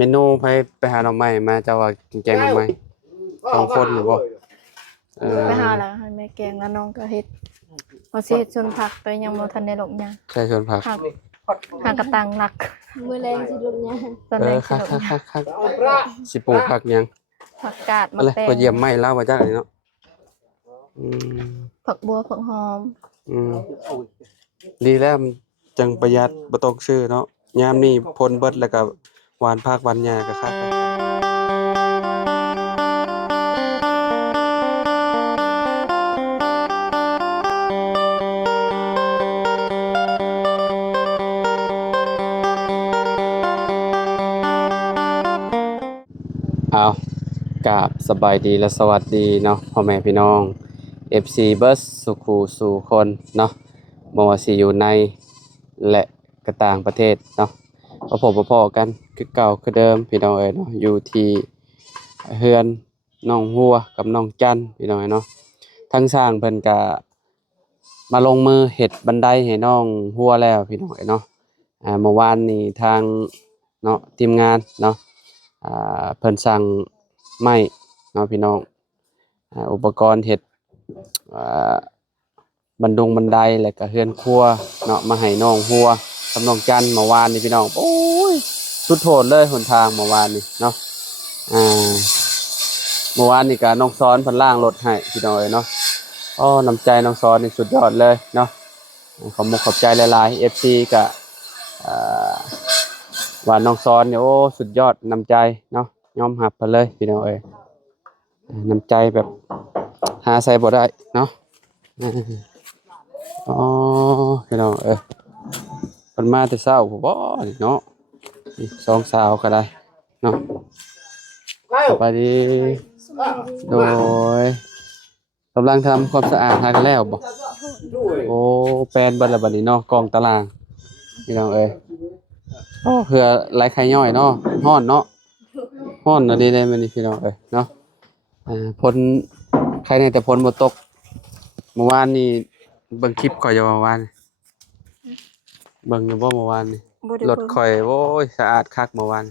เมนูไปหาหน่อไม้มาเจ้าว่ากินแกงหน่อไม้2คนอยู่บ่ไปหาแล้วให้แม่แกงแล้วน้องก็เฮ็ดบ่สิเฮ็ดส่วนผักแต่ยังบ่ทันได้ลงหยังใช่ชวนผักหากระตังหลักมื้อแรงสิลงหยังตอนแรกคักสิปลูกผักหยังผักกาดมะอะไรแตงก็เยี่ยมไม้เล่าว่าจังได๋เนาะผักบัวผักหอมดีแล้วมันจังประหยัดบ่ต้องซื้อเนาะยามนี้พ่นเบิดแล้วก็หวานผักหวานหญ้าก็คักเอากราบสบายดีและสวัสดีเนาะพ่อแม่พี่น้อง FC เบิร์สสุขูสู่คนเนาะบ่ว่าสิอยู่ในและก็ต่างประเทศเนาะพอกันคือเก่าคือเดิมพี่น้องเอ้ยเนาะอยู่ที่เฮือนน้องหัวกับน้องจันพี่น้องเอ้ยเนาะทั้งสร้างเพิ่นก็มาลงมือเฮ็ดบันไดให้น้องหัวแล้วพี่น้องเอ้ยเนาะเมื่อวานนี้ทางเนาะทีมงานเนาะเพิ่นสั่งไม้เนาะพี่น้องอุปกรณ์เฮ็ดบันไดแล้วก็เฮือนครัวเนาะมาให้น้องหัวกับน้องจันเมื่อวานนี้พี่น้องโอ้ยสุดโหดเลยหนทางเมื่อวานนี้เนาะเมื่อวานนี้ก็น้องซ้อนเพิ่นล้างรถให้พี่น้องเอ้ยเนาะน้ำใจน้องซ้อนนี่สุดยอดเลยเนาะขอบใจหลายๆ FC ก็ว่าน้องซ้อนเนี่ยโอ้สุดยอดน้ำใจเนาะยอมรับไปเลยพี่น้องเอ้ยน้ำใจแบบหาใส่บ่ได้เนาะพี่น้องเอ้ยเพิ่นมาแต่เช้าบ่เนาะสองสาวก็ได้เนาะสวัสดีโดยกำลังทำความสะอาดหากันแล้วบ่โอ้แปลนเบิดแล้วบัดนี้เนาะกองตารางพี่น้องเอ้ยเผื่อหลายไข่ย่อยเนาะฮ้อนเนาะฮ้อนอันนี้ได้มื้อนี้พี่น้องเอ้ยเนาะฝนใครในแต่ฝนบ่ตกเมื่อวานนี้เบิ่งคลิปข่อยอยู่เมื่อวานเบิ่งอยู่บ่เมื่อวานนี่รถข่อยโอ้ยสะอาดคักเมื่อวาน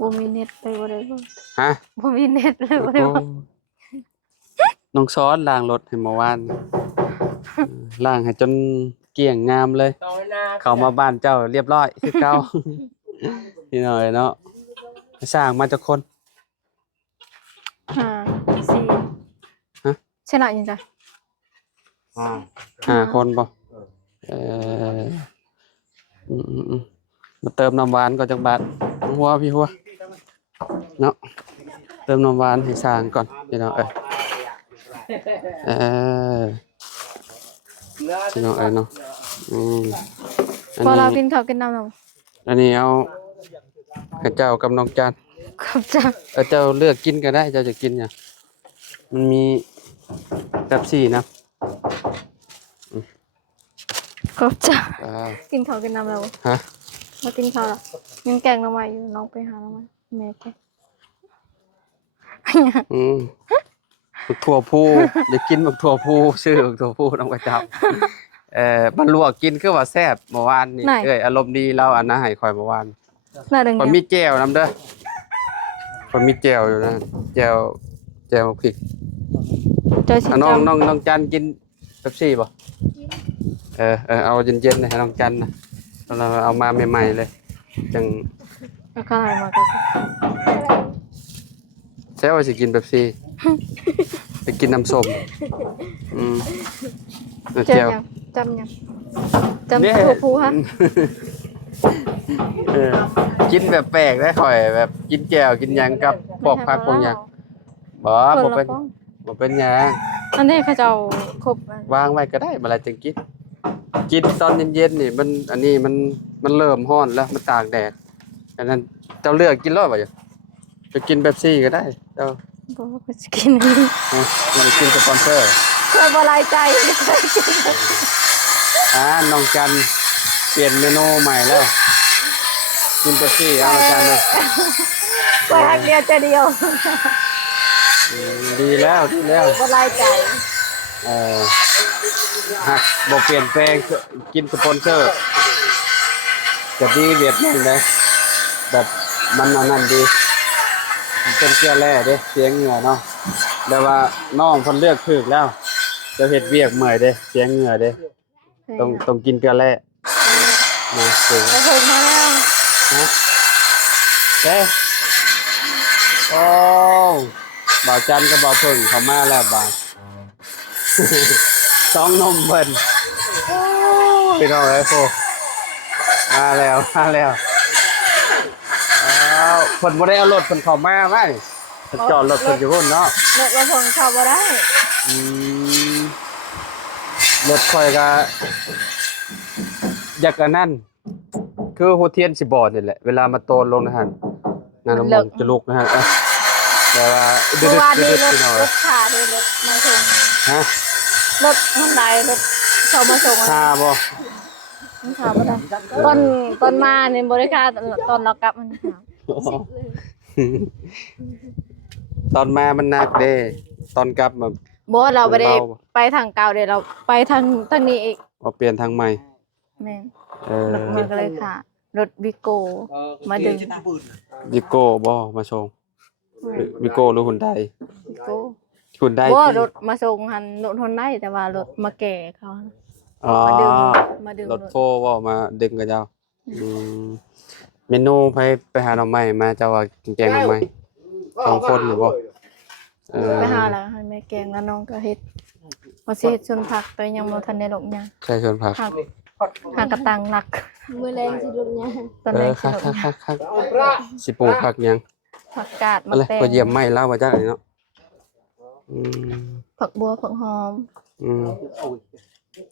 บ่มีเน็ตเลยบ่ได้บ่ฮะบ่มีเน็ตเลยบ่ได้บ่น้องซ้อนล้างรถให้เมื่อวานล้างให้จนเกลี้ยงงามเลยเข้ามาบ้านเจ้าเรียบร้อยคือเก่าพี่น้อยเนาะสร้างมาจากคน4ฮะใช่ละยังจ้ะ5คนบ่มาเติมน้ำหวานก่อนจักบาทหัวพี่หัวเนาะเติมน้ำหวานให้สร้างก่อนพี่น้องพี่น้องเนาะพอเรากินข้าวกินน้ำแล้วอันนี้เอาให้เจ้ากับน้องจันครับจ้ะเจ้าเลือกกินก็ได้เจ้าจะกินเนี่ยมันมีเป๊ปซี่นะครับจ้ะกินข้าวกินน้ำแล้วฮะมากินข้าวแล้วยังแกงหน่อไม้อยู่น้องไปหาหน่อไม้แม่แกบักถั่วพูได้กินบักถั่วพูชื่อบักถั่วพูน้องกระเจ้ามันลวกกินคือว่าแซ่บเมื่อวานนี่อารมณ์ดีเราอันนั้นให้ข่อยเมื่อวานข่อยมีแจ่วนำเด้อข่อยมีแจ่วอยู่นะแจ่วพริกน้องจันกินเป๊ปซี่บ่เอาเย็นๆให้น้องจันนะเราเอามาใหม่ๆเลยจังก็ให้มาก็แซ่ว่าสิกินเป๊ปซี่ไปกินน้ำส้มแจ่วจำถั่วพูฮะกินแบบแปลกได้ข่อยแบบกินแจ่วกินยังกับพวกผักพวกหยังบ่เป็นหยังอันนี้เขาเจ้าครบวางไว้ก็ได้เมื่อไรจังกินตอนเย็นๆนี่มันอันนี้มันเริ่มร้อนแล้วมันตากแดดอันนั้นเจ้าเลือกกินรอดบ่จะกินเป๊ปซี่ก็ได้เจ้าบ่ก็สิกินจะกินสปอนเซอร์ก็บ่หลายใจน้องจันเปลี่ยนเมนูใหม่แล้วกินเป๊ปซี่เอาจันนะไปหักเดียวจะเดียวดีแล้วบ่หลายใจหักบ่เปลี่ยนแปลงกินสปอนเซอร์จะดีเวียดนามเลยแบบ มันอันนั้นดีมันเป็นเกลือแร่เด้เสียงเหงื่อเนาะแต่ว่าน้องเพิ่นเลือกถูกแล้วจะเฮ็ดเวียกเมื่อยเด้เสียงเหงื่อเด้ต้องกินเกลือแร่นะถูก ไปถึงมาแล้ว ฮะเด้โอ้บ่าวจันกับบ่าวเพิ่งเข้ามาแล้วบ่าว สองนมเพิ่นพี่น้องเอ้ยโฟมาแล้วอ้าวเพิ่นบ่ได้เอารถเพิ่นเข้ามาไหมเพิ่นจอดรถเพิ่นอยู่พุ่นเนาะ รถเราเพิ่งเข้าบ่ได้ อืมรถข่อยก็อยากอันนั้นคือหัวเทียนสิบอดนี่แหละเวลามาโตนลงนะฮะนั่นน้ำมันจะลุกนะฮะแต่ว่าดื เมื่อวาน ด นี้ ๆ รถ พี่น้อง รถขาดเลยรถมาส่ง ฮะ รถมันใดรถเขามาส่ง ค่าบ่ มันขาบ่ได้ตอนมาเนี่ยบริการตอนเรากลับมันขา ตอนมามันหนักเด้ตอนกลับมา บ่เราไม่ได้ไปทางเก่าเดี๋ยวเราไปทางนี้อีก เอาเปลี่ยนทางใหม่ แม่น เออ มันก็เลยขาดรถวิโก้มาดึง วิโก้บ่มาส่งวิโก้หรือหุ่นใด วิโก้ หุ่นใด บ่รถมาส่งหันรถทนได้แต่ว่ารถมาแก่เขา อ๋อ มาดึง รถโฟบ่มาดึงกับเจ้าเมนูไปหาหน่อไม้มาเจ้าว่าแกงหน่อไม้สองคนหรือบ่ ไปหาแล้วให้แม่แกงแล้วน้องก็เฮ็ดบ่สิเฮ็ดชวนผักแต่ยังบ่ทันได้ลงหยัง ใช่ชวนผัก หากระตังหลัก มือแรงสิลูกเนี่ย ตอนแรก คั สิ ก ลงหยัง สิปลูกผักหยัง ผักกาดมะ อะไร แตง ก็เยี่ยมไม้เล่าว่าจักนี่เนาะอืม ผักบัวผักหอม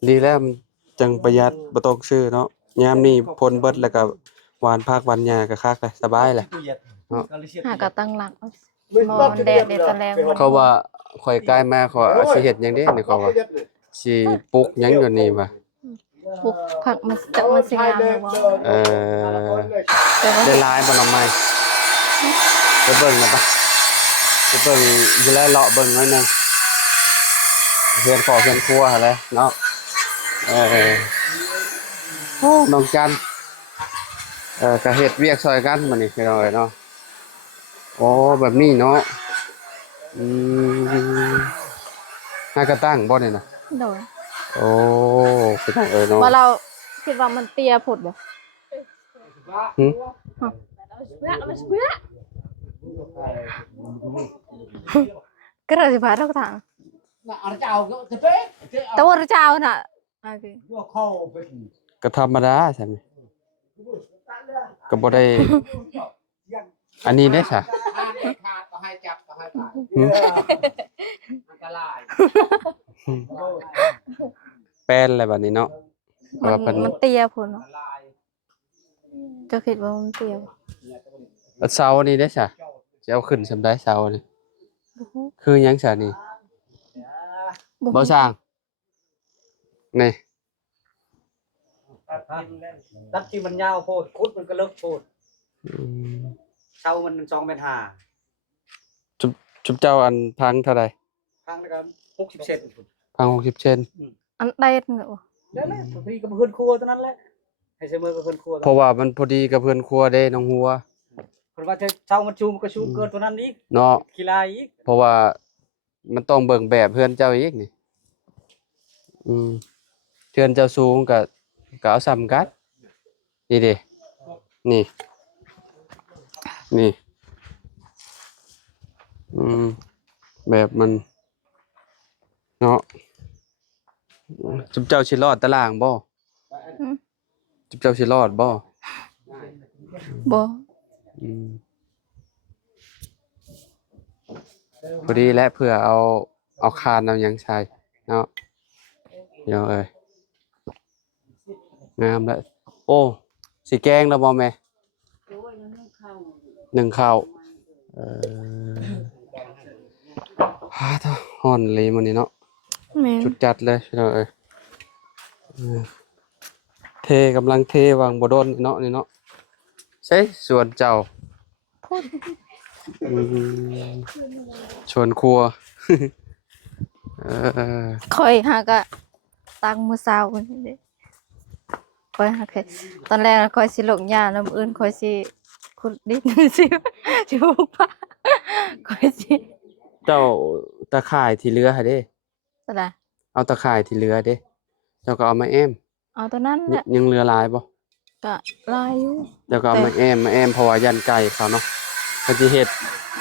ดีแล้วมันจังประหยัดบ่ต้องซื้อเนาะยามนี้พ่นเบิดแล้วก็หวานผักหวานหญ้าก็คักเลยสบายเลย หากระตังหลักบ่มันแดดตอนแรกมัน เขาว่าข่อยกลายมาเขาว่าสิเฮ็ดหยังเด้นี่เขาว่าสิปลูกหยังอยู่นี่ว่ะ ปลูกผักมันจักมันสิงามเลยบ่ เอ่อ แต่ว่า ได้หลายบ่หน่อไม้ไปเบิ่งนะปะไปเบิ่งอยู่แล้วเลาะเบิ่งหน่อยหนึงเฮือนครัวหั่นแหละเนาะโอ้น้องจันก็เฮ็ดเวียกซอยกันมื้อนี้พี่น้องเอ้ยเนาะอ๋อแบบนี้เนาะหากระตั้งบ่นี่น่ะ โดย โอ้พี่น้องเอ้ยเนาะ ว่าเราคิดว่ามันเตี้ยผุดบ่ หึ ก็เลยสิพาเราทางแต่ว่าเจ้าน่ะโอเค ก็ธรรมดาใช่มั้ยก็บ่ได้ อันนี้ได้ซะแป้นอะไรแบบนี้เนาะว่าเพิ่น มันเตี้ยผุดเนาะเจะคิดว่ามันเตี้ยบ่ แล้วเสานี่ได้ซะสิเอาขึ้นซำได้เสานี่คือหยังซะนี่บ่สร้างนี่ ตัดที่มันยาวโพดคุดมันก็เลิกโพด อืม เช่ามัน2.5 เมตร จุบเจ้าอันพังเท่าใด ครั้งแล้วก็60 เซน พัง60เซน อันเต้นเนาะ นั่นแหละบางทีก็เพิ่นครัวเท่านั้นแหละให้เสมอกับเพิ่นครัว เพราะว่ามันพอดีกับเพื่อนครัวเด้น้องหัว เพิ่นว่าจะเช่ามันชูมันก็ชูเกินตัวนั้นอีก เนาะ กีฬาอีก เพราะว่ามันต้องเบิ่งแบบเพื่อนเจ้าอีกนี่เพื่อนเจ้าสูงก็เอาซ้ำกันนี่เด้นี่แบบมันเนาะจุบเจ้าสิรอดตารางบ่จุบเจ้าสิรอดบ่ บ่ พอดีและเพื่อเอาคานเอาหยังใส่เนาะเดี๋ยวเอ้ยงามแล้วโอ้สิแกงแล้วบ่แม่นึ่งข้าวฮาเถอะฮ้อนเลยมื้อนี้เนาะ แม่น จุดจัดเลยพี่น้องเอ้ยเทกำลังเทวางบ่โดนเนาะนี่เนาะใช่ส่วนเจ้าชวนครัว ค่อยหากะตังมื้อเช้านี่เด้ค่อยหาแค่ตอนแรกค่อยสิลงยาแล้วมื้ออื่นค่อยสิ ขุดดินสิสิปลูกผักข่อยสิ เจ้าตะข่ายที่เหลือหั่นเด้ ตัวใด เอาตะข่ายที่เหลือเด้เจ้าก็เอามาแอม เอาตัวนั้นแหละ ยังเหลือหลายบ่ ก็ลายอยู่ เจ้าก็เอามาแอมเพราะว่ายันไก่เขาเนาะเพิ่นสิเฮ็ด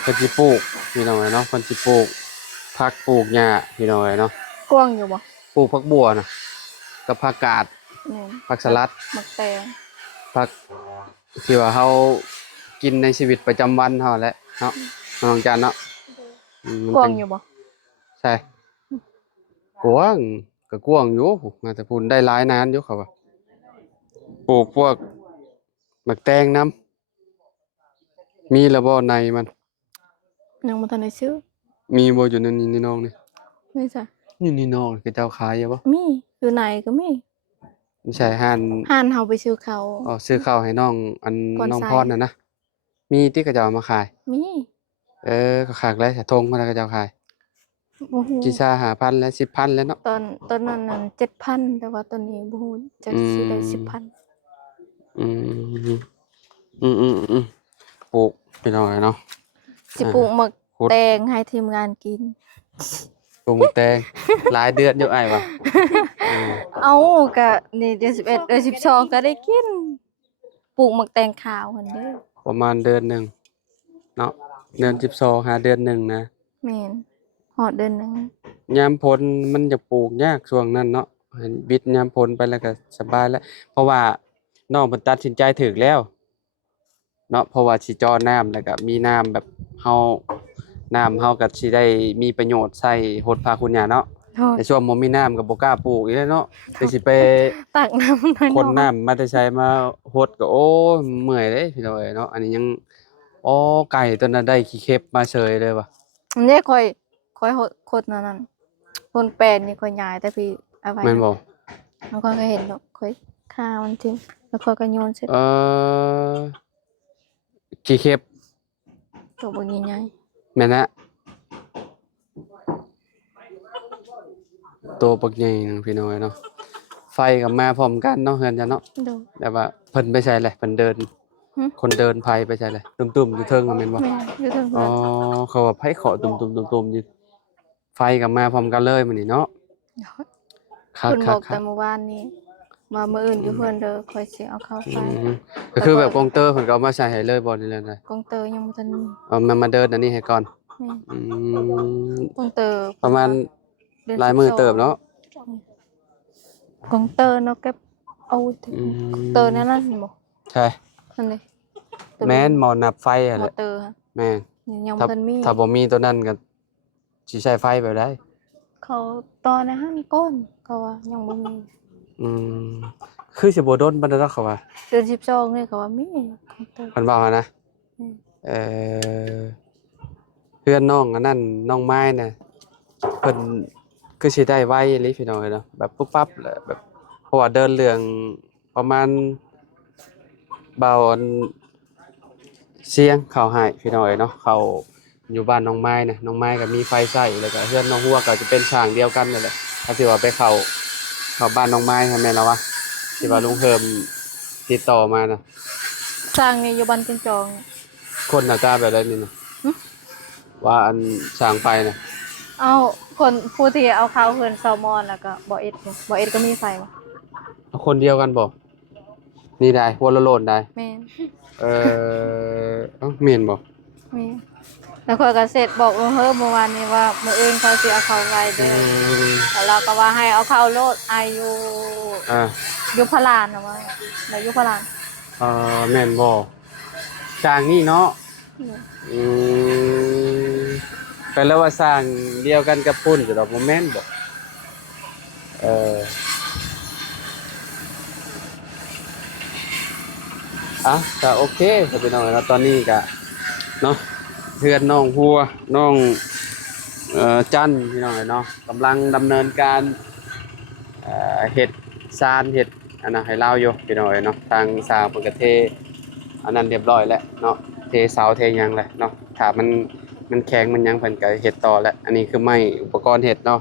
เพิ่นสิปลูกพี่น้องเอ้ยเนาะเพิ่นสิปลูกผักปลูกหญ้าพี่น้องเอ้ยเนาะ กว้างอยู่บ่ ปลูกผักบัวน่ะกับผักกาด นี่ ผักสลัด มักแตง ผักที่ว่าเฮากินในชีวิตประจำวันเฮาแหละเนาะน้องจันเนาะมัน กว้า เป็ ง น อยู่บ่ ใช่กว้างก็กว้างอยู่มาแต่พูนได้หลายนานอยู่เขาว่าปลูกพวกหมักแตงน้ำมีแล้วบ่ในมัน ยังบ่ทันได้ซื้อ มีบ่อยู่ในนี่น้องนี่ นี่จ้ะ นี่น้องคือเจ้าขายอยู่บ่ มีอยู่ไหนก็มี ใช่ห้าน ห่านเฮาไปซื้อเขา อ๋อซื้อข้าวให้น้องอัน พร น้อง ไซ พรน่ะนะมีที่เขาเจ้าเอามาขาย มี ก็ขากแล้วแต่ทงมาแล้วเขาเจ้าขาย บ่ฮู้ กี่ชา5,000และ10,000แล้วเนาะ ตอนนั้น7,000แต่ว่าตอนนี้บ่ฮู้จักสิได้ 10,000 อืมปลูกพี่น้องเนาะ สิปลูกหมัก ขุด แตงให้ทีมงานกิน ปลูกหมกแตงหลายเดือนอยู่ไอ้วะอืม เอาก็นี่เดือน11เดือน12ก็ได้กินปลูกหมักแตงขาวหั่นเด้อ ประมาณเดือนหนึ่งเนาะเดือน12หาเดือนหนึ่งนะ แม่นฮอดเดือนหนึง ยามฝนมันจะปลูกยากช่วงนั้นเนาะให้บิดยามฝนไปแล้วก็สบายแล้ว เพราะว่าน้องเพิ่นตัดสินใจถูกแล้วเนาะเพราะว่าสิเจ่อน้ำแล้วก็มีน้ำแบบเฮาน้ำเฮาก็สิได้มีประโยชน์ใช้รดผักคุณหญ้าเนาะ โทษ ในช่วงบ่มีน้ำก็บ่กล้าปลูกอีกแล้วเนาะแต่สิไป ตักน้ำหน่อย คนน้ำมาแต่ใช้มาหดก็โอ้ยเมื่อยเด้พี่น้องเอ้ยเนาะอันนี้ยังอ๋อไก่ตัวนั้นได้ขี้เข็บมาเฉยเลยว่ะ อันนี้ค่อยคนนั้นคนแปลนนี่ค่อยย้ายแต่พี่เอาไว้ แม่นบ่ แล้วก็เห็นดอกค่อยฆ่ามันทิ้งแล้วค่อยก็โยนเสร็จ ขี้เข็บ ตัวบ่ใหญ่ แม่นนะตัวปักใหญ่นึงพี่น้องเอ้ยเนาะไฟกับมาพร้อมกันเนาะเฮือนจ้ะเนาะ ๆดู แต่ว่าเพิ่นไปใช่แหละเพิ่นเดิน หึ คนเดินไผไปใช่แหละตุ่มๆอยู่เทิงอะแม่นบ่ แม่อยู่ทาง อ๋อ นั้น เขาว่าไผขอตุ่มๆๆๆอยู่ไฟกับมาพร้อมกันเลยมื้อนี้เนาะคั คุณบอก ก แต่ ๆๆ เมื่อวานนี้ว่ามื้ออื่นอยู่เพิ่นเด้อค่อยสิเอาเข้าไป ก็คือแบบกงเตอร์เพิ่นก็เอามาใส่ให้เลยบ่นี่แหละนะ กงเตอร์ยังบ่ทันมี เอามาเดินอันนี้ให้ก่อน แม่ อืม กงเตอร์ ประมาณ เดือน หลายมื้อ 12 เติบเนาะ กงเตอร์เนาะเก็บเอาถึง อืม เตอร์นั่นน่ะสิบ่ ใช่ นั่นเลย แม่นหมอนับไฟอะ ม แห อ ละ เตอร์ค่ะ แม่น ยังบ่ ถ้า ทันมี ถ้าบ่มีตัวนั้นก็สิใช้ไฟแบบใด เขาตอนนะหั่นก้นเขาว่ายังบ่มี อืมคือสิบ่โดนปานใดดอกเขาว่า เดือน12นี่เขาว่ามีกงเตอร์ เพิ่นว่าหั้นนะ อืม เอ่อเพื่อนน้องอันนั้นน้องไม้น่ะเพิ่นคือสิได้ไวอีหลีพี่น้องเอ้ยเนาะแบบปุ๊บปั๊บแหละแบบเพราะว่าเดินเรื่องประมาณเบาอันเสียงเข้าให้พี่น้องเอ้ยเนาะเข้าอยู่บ้านน้องไม้น่ะน้องไม้ก็มีไฟใช้แล้วก็เพื่อนน้องฮัวก็จะเป็นช่างเดียวกันนั่นแหละถ้าสิว่าไปเข้าบ้านน้องไม้ให้แม่นแล้ววะที่ว่าลุงเพิ่มติดต่อมาน่ะ สร้างนี่อยู่บ้านจิงจอง คนหน้าตาแบบไรนี่นะ หึ ว่าอันสร้างไฟนะ เอาคนผู้ที่เอาเข้าเฮือนแซลมอนแล้วก็บ่เอ็ดนี่บ่เอ็ดก็มีไฟบ่ คนเดียวกันบ่นี่ได้หัวละโลนได้ แม่น เมียนบ่ มีแล้วข้อยก็เสร็จบอกเฮ้อเมื่อวานนี้ว่ามื้ออื่นเขาสิเอาเข้าไว้เด้อแล้วเราก็ว่าให้เอาเข้าโลดอายุ อ่า ยุพลานน่ะว่าแล้วยุพลาน แม่นบ่สร้างนี่เนาะ อืม อืมไปแล้วว่าสร้างเดียวกันกับพุ่นจะดอกบ่แม่นบ่ก็โอเคก็พี่น้องเนาะตอนนี้ก็เนาะเพื่อนน้องหัวน้องจันพี่น้องเนาะกำลังดำเนินการเฮ็ดซานเฮ็ดอันน่ะให้เราอยู่พี่น้องเนาะทางสร้างเพิ่นก็เทอันนั้นเรียบร้อยแล้วเนาะเทเสาเทหยังแล้วเนาะถ้ามันแข็งมันหยังเพิ่นก็เฮ็ดต่อแล้วอันนี้คือไม้อุปกรณ์เฮ็ดเนาะ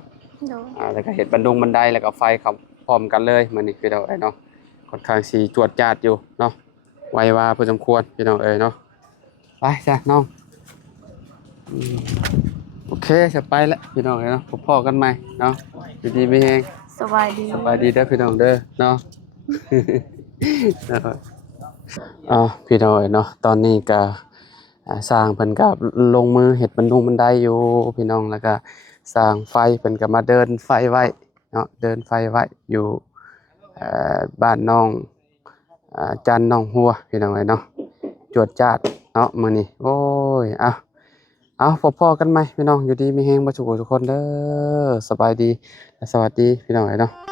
โดย แล้วก็เฮ็ดบันไดแล้วก็ไฟเข้าพร้อมกันเลยมื้อนี้พี่น้องเนาะค่อนข้างสิจวดจ้าดอยู่เนาะไวว่าพอสมควรพี่น้องเนาะ ไปจ้ะน้องอืมโอเคจะไปแล้วพี่น้องเนาะพบพ่อกันใหม่เนาะอยู่ดีไม่แห้ง สบายดี สบายดีเด้อพี่น้องเด้อเนาะ อ๋อพี่น้องเนาะตอนนี้ก็สร้างเพิ่นก็ลงมือเฮ็ดบันไดอยู่พี่น้องแล้วก็สร้างไฟเพิ่นก็มาเดินไฟไว้เนาะเดินไฟไว้อยู่บ้านน้องจันน้องหัวพี่น้องเนาะจวดจ้าดเนาะมื้อนี้โอ้ยเอาพอๆกันไหมพี่น้องอยู่ดีมีแฮงบ่ทุกคนเด้อสบายดีและสวัสดีพี่น้องเนาะ